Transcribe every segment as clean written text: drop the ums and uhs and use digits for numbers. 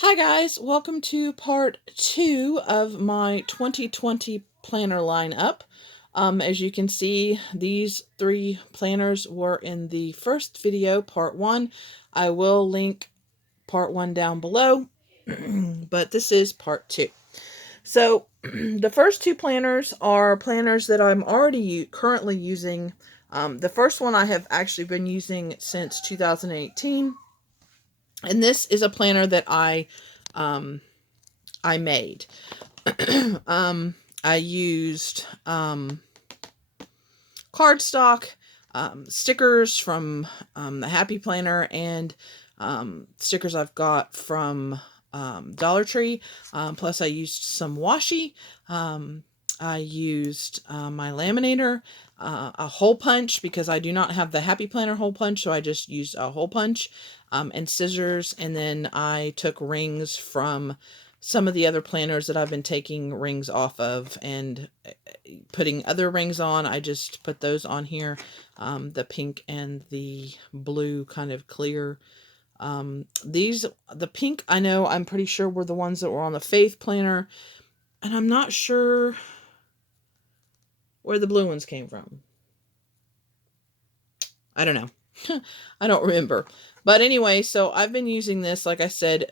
Hi guys, welcome to part 2 of my 2020 planner lineup. As you can see, these 3 planners were in the first video, part 1. I will link part 1 down below, but this is part 2. So, the first 2 planners are planners that I'm already currently using. The first one I have actually been using since 2018. And this is a planner that um, I made. um, I used cardstock, stickers from the Happy Planner, and stickers I've got from Dollar Tree. Plus, I used some washi. I used my laminator, a hole punch because I do not have the Happy Planner hole punch, so I just used a hole punch, and scissors, and then I took rings from some of the other planners that I've been taking rings off of and putting other rings on. I just put those on here, the pink and the blue kind of clear. The pink, I'm pretty sure were the ones that were on the Faith planner, and I'm not sure where the blue ones came from. I don't know. I don't remember. But anyway, so I've been using this, like I said,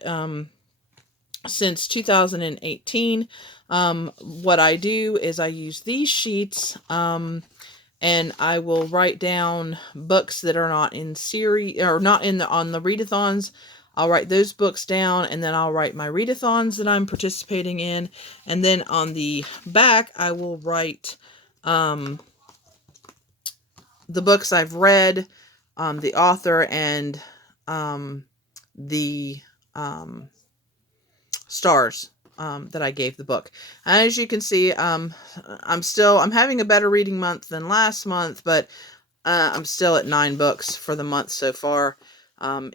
since 2018. What I do is I use these sheets, and I will write down books that are not in series or not in on the readathons. I'll write those books down, and then I'll write my readathons that I'm participating in, and then on the back I will write the books I've read, the author, and the stars that I gave the book. And as you can see, I'm having a better reading month than last month, but I'm still at 9 books for the month so far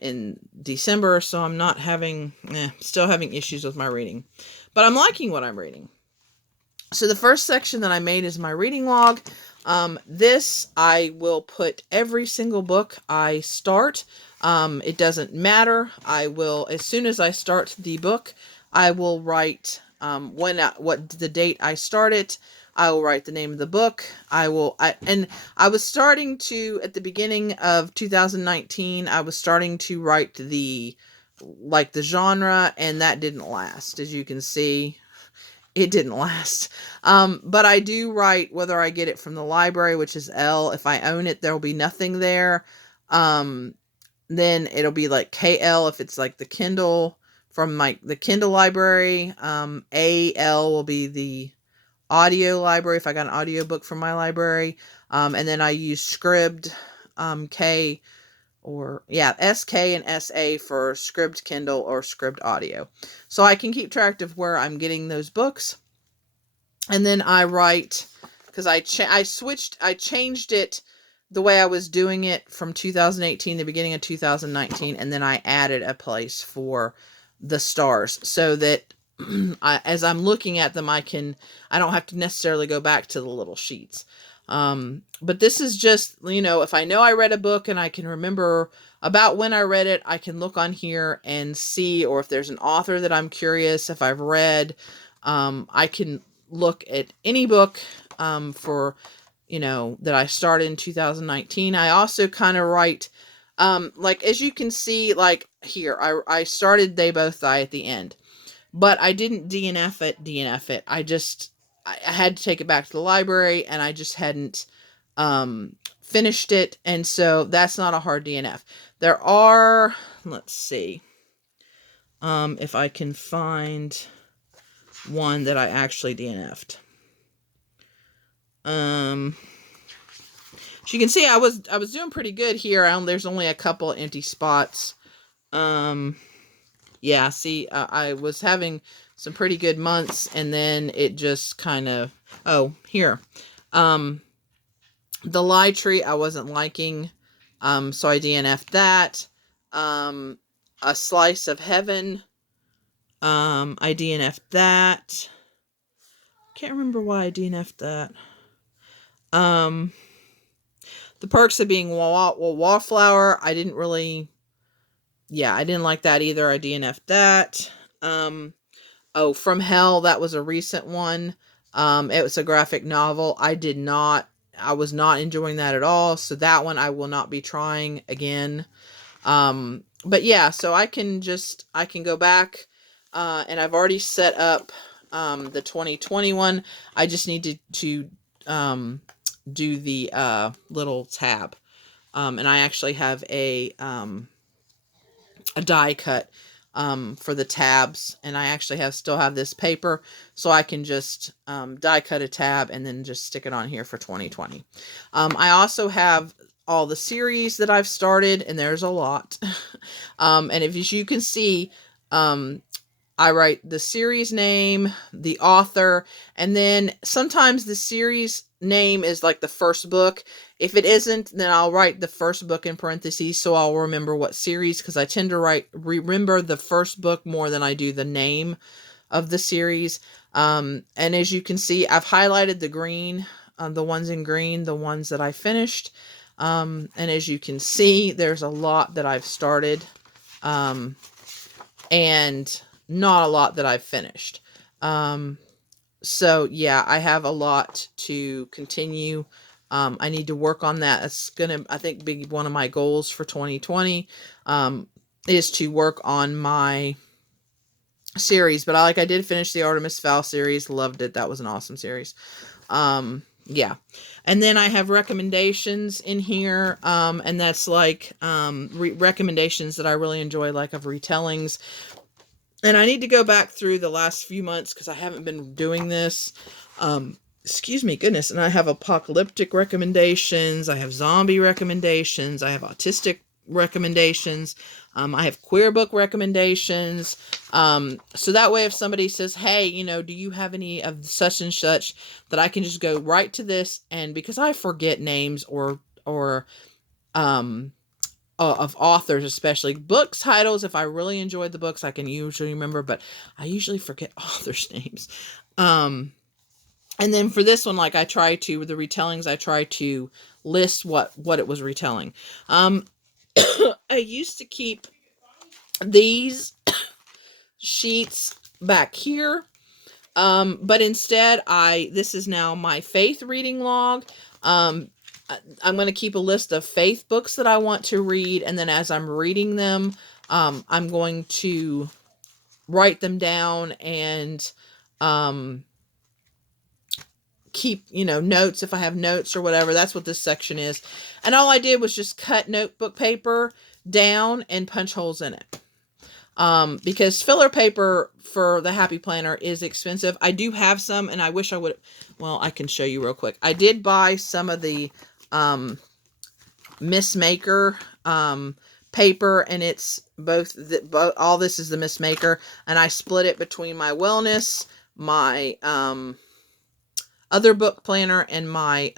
in December, so I'm not having, still having issues with my reading. But I'm liking what I'm reading. So the first section that I made is my reading log. This, I will put every single book I start. It doesn't matter. I will, as soon as I start the book, I will write what the date I start it. I will write the name of the book. I was starting to, at the beginning of 2019, I was starting to write the genre, and that didn't last. As you can see, it didn't last. But I do write whether I get it from the library, which is L. If I own it, there will be nothing there. Then it'll be like KL if it's like the Kindle from the Kindle library. AL will be the audio library if I got an audiobook from my library. And then I use Scribd, K, or SK and SA for Scribd Kindle or Scribd audio. So I can keep track of where I'm getting those books. And then I write, because I changed it the way I was doing it from 2018, the beginning of 2019, and then I added a place for the stars so that as I'm looking at them, I don't have to necessarily go back to the little sheets. But this is just, if I know I read a book and I can remember about when I read it, I can look on here and see, or if there's an author that I'm curious if I've read, I can look at any book for, that I started in 2019. I also kind of write, like, as you can see, like here, I started They Both Die at the end, but I didn't DNF it. I had to take it back to the library, and I just hadn't finished it, and so that's not a hard DNF. There are, let's see, if I can find one that I actually DNF'd. As you can see, I was doing pretty good here. There's only a couple empty spots. Yeah, see, I was having some pretty good months, and then it just kind of, here. The Lie Tree I wasn't liking, so I DNF'd that. A Slice of Heaven, I DNF'd that. Can't remember why I DNF'd that. The Perks of Being Wallflower, I didn't like that either. I DNF'd that. Oh, From Hell, that was a recent one. It was a graphic novel. I was not enjoying that at all. So that one I will not be trying again. But yeah, so I can go back, and I've already set up, the 2021. I just need do the, little tab. And I actually have a die cut, for the tabs, and I actually still have this paper, so I can just, die cut a tab and then just stick it on here for 2020. I also have all the series that I've started, and there's a lot. And as you can see, I write the series name, the author, and then sometimes the series name is like the first book. If it isn't, then I'll write the first book in parentheses so I'll remember what series, because I tend to remember the first book more than I do the name of the series. And as you can see, I've highlighted the green, the ones in green, the ones that I finished. And as you can see, there's a lot that I've started. And not a lot that I've finished. So yeah, I have a lot to continue. I need to work on that. That's gonna, I think, be one of my goals for 2020, is to work on my series. But I did finish the Artemis Fowl series. Loved it. That was an awesome series. Yeah. And then I have recommendations in here. And that's like, recommendations that I really enjoy, like of retellings. And I need to go back through the last few months because I haven't been doing this. Excuse me, goodness. And I have apocalyptic recommendations. I have zombie recommendations. I have autistic recommendations. I have queer book recommendations. So that way, if somebody says, hey, do you have any of such and such, that I can just go right to this. And because I forget names or of authors, especially book titles. If I really enjoyed the books, I can usually remember, but I usually forget authors' names. And then for this one, with the retellings, I try to list what it was retelling. I used to keep these sheets back here. But instead this is now my faith reading log. I'm going to keep a list of faith books that I want to read. And then as I'm reading them, I'm going to write them down and, keep, notes if I have notes or whatever. That's what this section is. And all I did was just cut notebook paper down and punch holes in it. Because filler paper for the Happy Planner is expensive. I do have some, and I wish I would, well, I can show you real quick. I did buy some of the, Miss Maker, paper, and it's all this is the Miss Maker, and I split it between my wellness, my, other book planner, and my,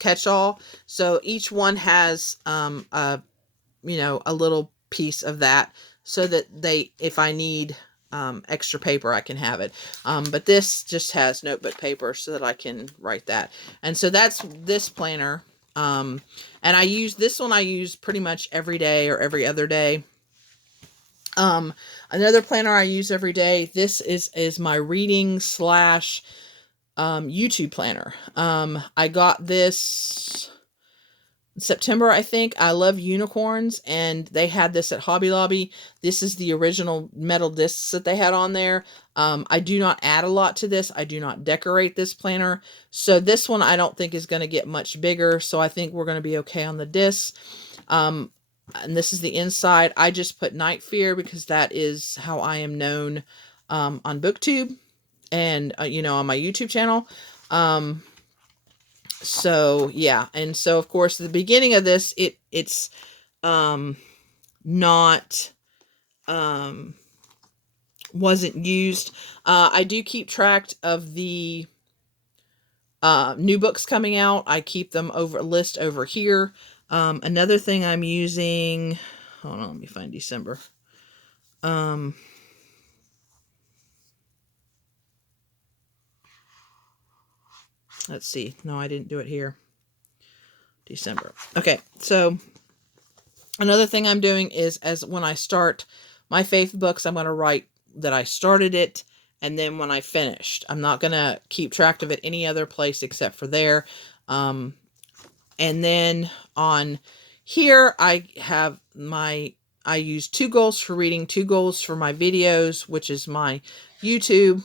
catch-all. So each one has, a little piece of that, so that if I need, extra paper, I can have it. But this just has notebook paper so that I can write that. And so that's this planner. And I use pretty much every day or every other day. Another planner I use every day, this is my reading / YouTube planner. I got this September, I think. I love unicorns, and they had this at Hobby Lobby. This is the original metal discs that they had on there. I do not add a lot to this. I do not decorate this planner. So this one I don't think is going to get much bigger. So I think we're going to be okay on the discs. And this is the inside. I just put Night Fear because that is how I am known, on BookTube and, on my YouTube channel. So yeah, and so of course the beginning of this, it's not wasn't used. I do keep track of the new books coming out. I keep them list over here. Another thing I'm using, hold on, let me find December. Let's see. No, I didn't do it here. December. Okay, so another thing I'm doing is, when I start my faith books, I'm going to write that I started it and then when I finished. I'm not going to keep track of it any other place except for there. And then on here, I use 2 goals for reading, 2 goals for my videos, which is my YouTube.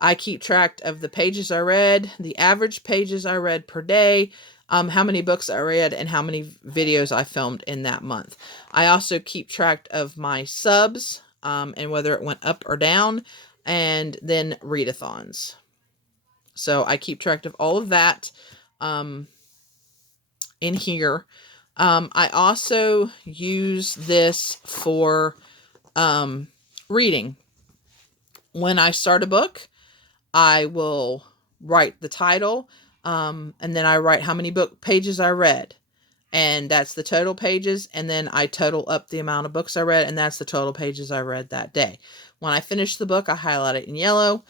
I keep track of the pages I read, the average pages I read per day, how many books I read, and how many videos I filmed in that month. I also keep track of my subs, and whether it went up or down, and then readathons. So I keep track of all of that in here. I also use this for reading. When I start a book, I will write the title, and then I write how many book pages I read. And that's the total pages. And then I total up the amount of books I read, and that's the total pages I read that day. When I finish the book, I highlight it in yellow,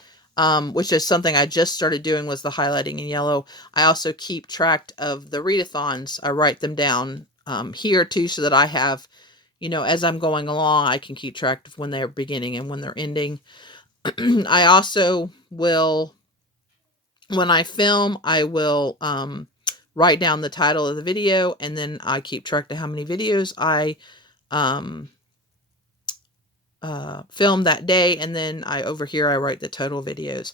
which is something I just started doing, was the highlighting in yellow. I also keep track of the readathons. I write them down here too, so that I have, as I'm going along, I can keep track of when they're beginning and when they're ending. I also will, when I film, I will write down the title of the video, and then I keep track of how many videos I filmed that day, and then over here I write the total videos.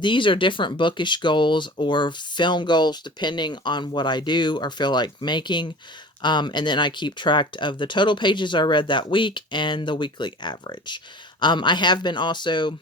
These are different bookish goals or film goals depending on what I do or feel like making. And then I keep track of the total pages I read that week and the weekly average. I have been also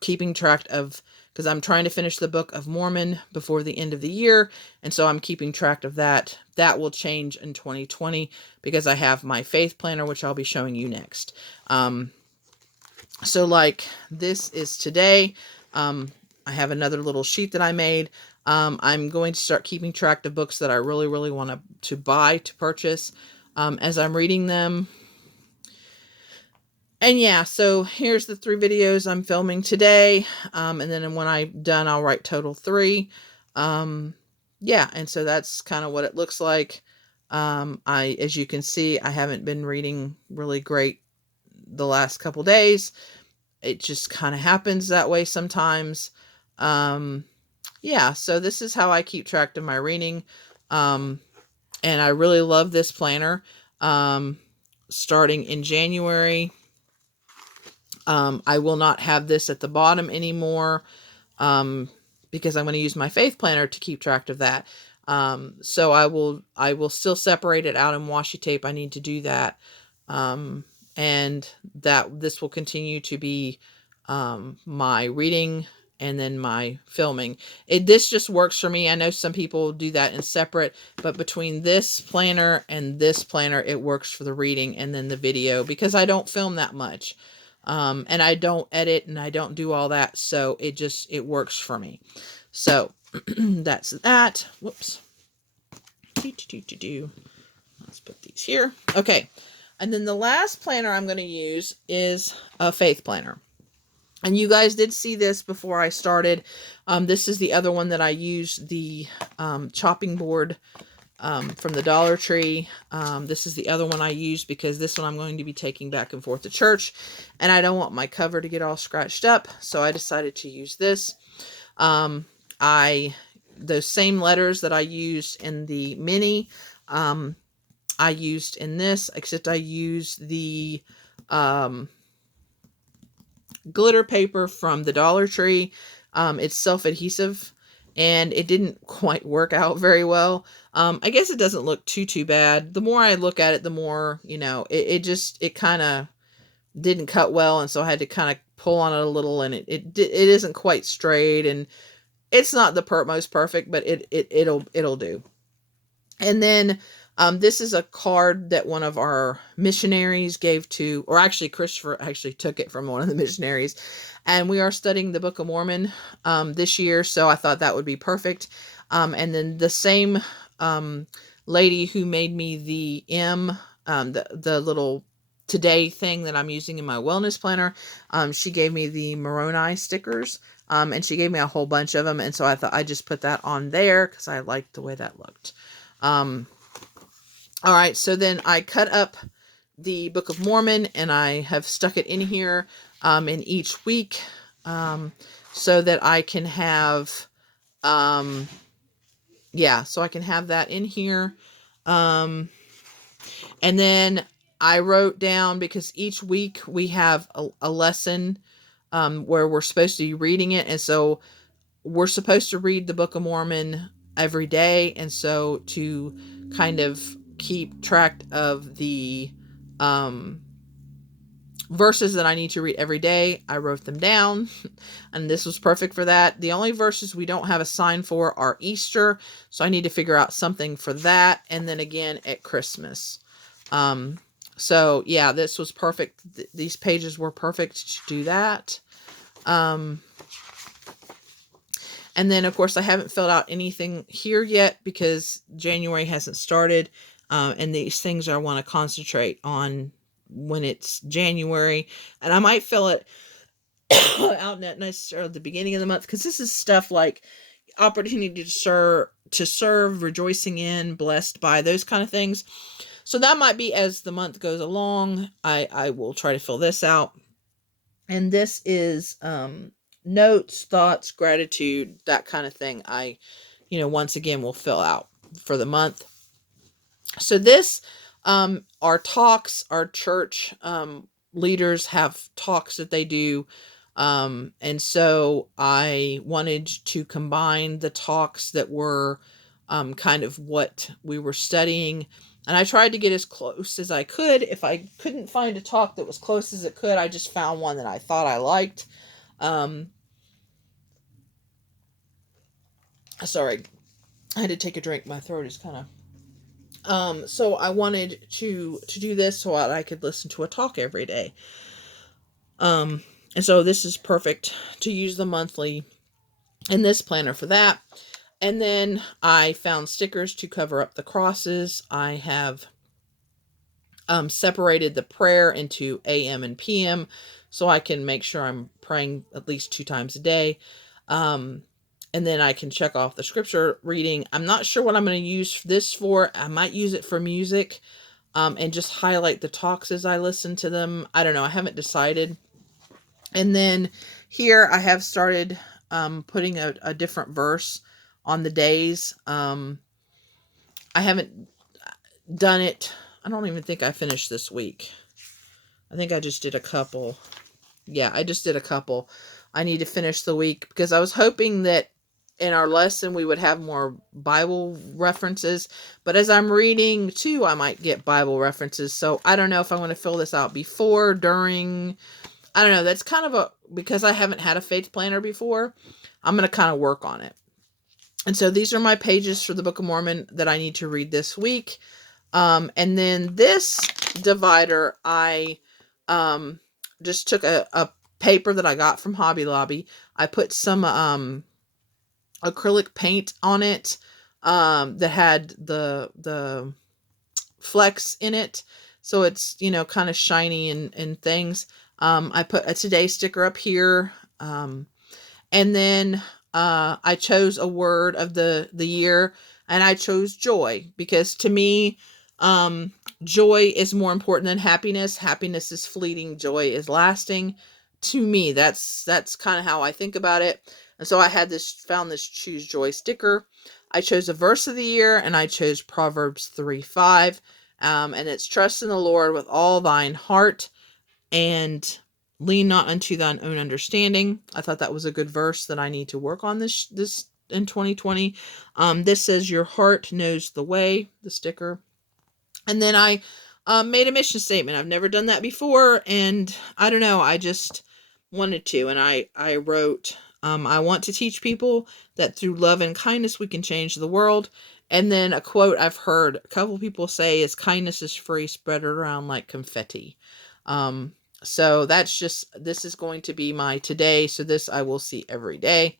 keeping track of, because I'm trying to finish the Book of Mormon before the end of the year, and so I'm keeping track of that. That will change in 2020 because I have my faith planner, which I'll be showing you next. So like this is today. I have another little sheet that I made. I'm going to start keeping track of books that I really, really want to buy, to purchase, as I'm reading them. And yeah, so here's the 3 videos I'm filming today. And then when I'm done, I'll write total 3. Yeah, and so that's kind of what it looks like. As you can see, I haven't been reading really great the last couple days. It just kind of happens that way sometimes. Yeah, so this is how I keep track of my reading. And I really love this planner. Starting in January, I will not have this at the bottom anymore, because I'm going to use my faith planner to keep track of that. So I will still separate it out in washi tape. I need to do that. And this will continue to be, my reading and then my filming. This just works for me. I know some people do that in separate, but between this planner and this planner, it works for the reading and then the video, because I don't film that much. And I don't edit and I don't do all that. So it works for me. So that's that. Whoops. Let's put these here. Okay. And then the last planner I'm going to use is a faith planner. And you guys did see this before I started. This is the other one that I used, the chopping board from the Dollar Tree. This is the other one I used because this one I'm going to be taking back and forth to church, and I don't want my cover to get all scratched up, so I decided to use this. Those same letters that I used in the mini, I used in this, except I used the glitter paper from the Dollar Tree. It's self-adhesive, and it didn't quite work out very well. I guess it doesn't look too bad. The more I look at it, the more, it kind of didn't cut well, and so I had to kind of pull on it a little, and it isn't quite straight, and it's not the most perfect, but it'll do. And then this is a card that one of our missionaries gave to, or actually Christopher actually took it from one of the missionaries. And we are studying the Book of Mormon this year, so I thought that would be perfect. And then the same lady who made me the the little today thing that I'm using in my wellness planner, she gave me the Moroni stickers, and she gave me a whole bunch of them. And so I thought I'd just put that on there because I liked the way that looked. All right, so then I cut up the Book of Mormon, and I have stuck it in here in each week so that I can have, so I can have that in here. And then I wrote down, because each week we have a lesson where we're supposed to be reading it. And so we're supposed to read the Book of Mormon every day. And so to kind of keep track of the verses that I need to read every day, I wrote them down, and this was perfect for that. The only verses we don't have a sign for are Easter, so I need to figure out something for that, and then again at Christmas. So yeah, this was perfect. These pages were perfect to do that. And then of course I haven't filled out anything here yet because January hasn't started, and these things I want to concentrate on when it's January, and I might fill it out not necessarily at the beginning of the month, because this is stuff like opportunity to serve, rejoicing in, blessed by, those kind of things. So that might be as the month goes along. I will try to fill this out. And this is notes, thoughts, gratitude, that kind of thing. I, once again, will fill out for the month. So this, our talks, our church leaders have talks that they do. And so I wanted to combine the talks that were kind of what we were studying. And I tried to get as close as I could. If I couldn't find a talk that was close as it could, I just found one that I thought I liked. Sorry, I had to take a drink. My throat is kind of... so I wanted to do this so that I could listen to a talk every day. And so this is perfect to use the monthly in this planner for that. And then I found stickers to cover up the crosses. I have separated the prayer into AM and PM so I can make sure I'm praying at least 2 times a day. And then I can check off the scripture reading. I'm not sure what I'm going to use this for. I might use it for music, and just highlight the talks as I listen to them. I don't know. I haven't decided. And then here I have started putting a different verse on the days. I haven't done it. I don't even think I finished this week. I think I just did a couple. Yeah, I just did a couple. I need to finish the week because I was hoping that in our lesson we would have more Bible references, but as I'm reading too, I might get Bible references. So I don't know if I want to fill this out before, during. I don't know. That's kind of because I haven't had a faith planner before, I'm going to kind of work on it. And so these are my pages for the Book of Mormon that I need to read this week. And then this divider, I just took a paper that I got from Hobby Lobby. I put some acrylic paint on it that had the flecks in it, so it's kind of shiny and things. I put a today sticker up here, and then I chose a word of the year, and I chose joy, because to me joy is more important than happiness. Happiness is fleeting, joy is lasting. To me, that's kind of how I think about it. And so I found this choose joy sticker. I chose a verse of the year, and I chose Proverbs 3:5. And it's trust in the Lord with all thine heart, and lean not unto thine own understanding. I thought that was a good verse that I need to work on this in 2020. This says your heart knows the way, the sticker. And then I made a mission statement. I've never done that before, and I don't know, I just wanted to. And I wrote, I want to teach people that through love and kindness we can change the world. And then a quote I've heard a couple people say is, kindness is free, spread it around like confetti. So this is going to be my today. So this I will see every day.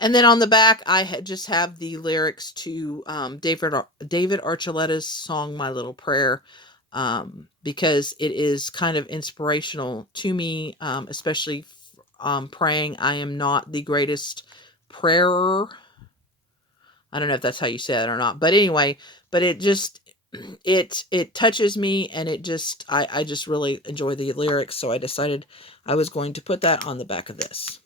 And then on the back, I just have the lyrics to David Archuleta's song, My Little Prayer, because it is kind of inspirational to me, especially praying. I am not the greatest prayer. I don't know if that's how you say that or not. But anyway, but it just, it touches me, and I just really enjoy the lyrics, so I decided I was going to put that on the back of this.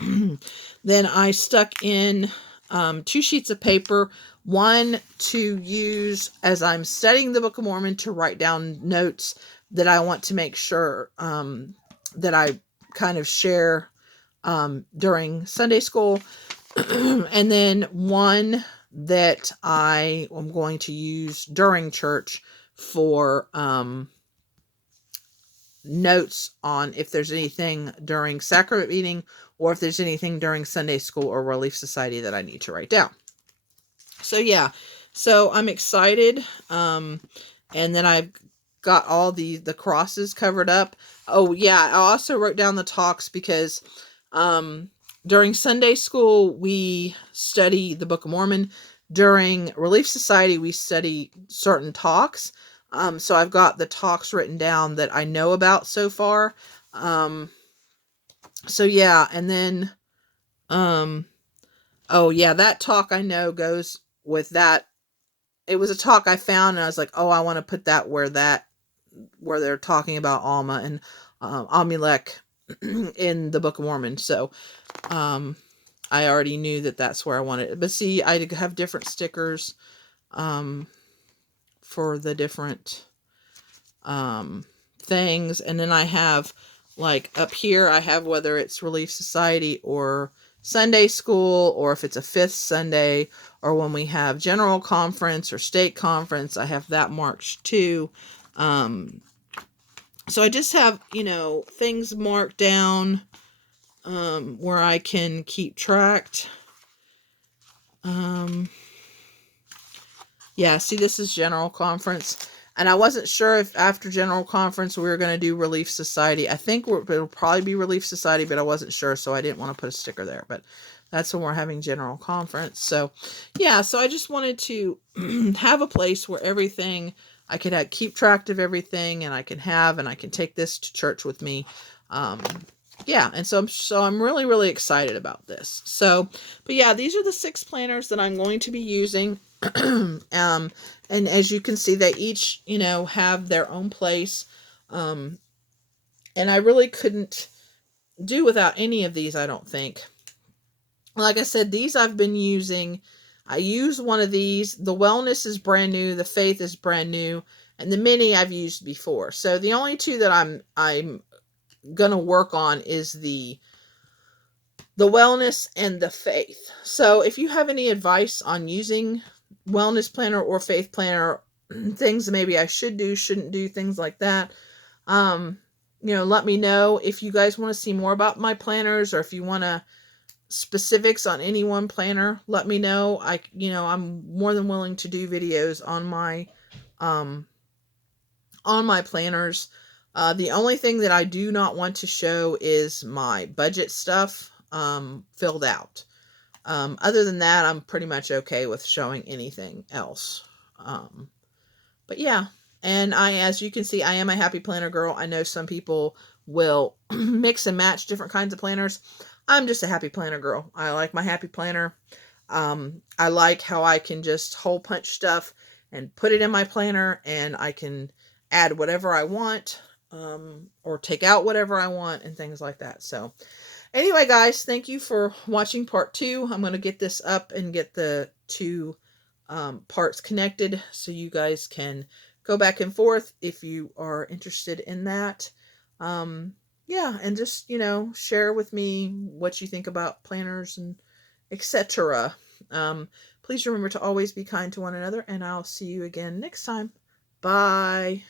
Then I stuck in 2 sheets of paper, one to use as I'm studying the Book of Mormon to write down notes that I want to make sure that I kind of share during Sunday school, and then one that I am going to use during church for notes on if there's anything during sacrament meeting or if there's anything during Sunday school or Relief Society that I need to write down. So yeah, so I'm excited. And then I've got all the crosses covered up. Oh yeah, I also wrote down the talks because during Sunday school we study the Book of Mormon. During Relief Society we study certain talks. So I've got the talks written down that I know about so far. So yeah, and then oh yeah, that talk I know goes with that. It was a talk I found and I was like, oh, I want to put that where they're talking about Alma and Amulek in the Book of Mormon. So I already knew that that's where I wanted it. But see, I have different stickers for the different things, and then I have like up here I have whether it's Relief Society or Sunday school, or if it's a 5th Sunday, or when we have general conference or state conference, I have that marked too. So I just have, things marked down where I can keep track. Yeah, see, this is general conference. And I wasn't sure if after general conference we were going to do Relief Society. I think it'll probably be Relief Society, but I wasn't sure, so I didn't want to put a sticker there. But that's when we're having general conference. So, yeah, so I just wanted to have a place where everything, I could keep track of everything, and I can take this to church with me. Yeah, and so I'm really, really excited about this. So, but yeah, these are the 6 planners that I'm going to be using. And as you can see, they each, have their own place. And I really couldn't do without any of these, I don't think. Like I said, these I've been using. I use one of these. The Wellness is brand new. The Faith is brand new. And the Mini I've used before. So the only 2 that I'm going to work on is the Wellness and the Faith. So if you have any advice on using Wellness Planner or Faith Planner, things maybe I should do, shouldn't do, things like that, let me know. If you guys want to see more about my planners, or if you want specifics on any one planner, let me know. I'm more than willing to do videos on my planners. The only thing that I do not want to show is my budget stuff filled out. Other than that, I'm pretty much okay with showing anything else. But yeah, and as you can see, I am a happy planner girl. I know some people will mix and match different kinds of planners. I'm just a happy planner girl. I like my happy planner. I like how I can just hole punch stuff and put it in my planner, and I can add whatever I want, or take out whatever I want, and things like that. So anyway, guys, thank you for watching part 2. I'm going to get this up and get the 2 parts connected so you guys can go back and forth if you are interested in that. Yeah, and just, share with me what you think about planners and etc. Please remember to always be kind to one another, and I'll see you again next time. Bye.